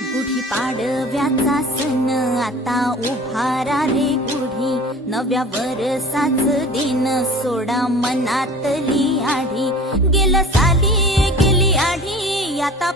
गुढी पाडव्याचा सण आता उभारा रे गुढी, नव्या वरसाच दिन सोडा मनातली आढी, गेलं साली गेली आढी आता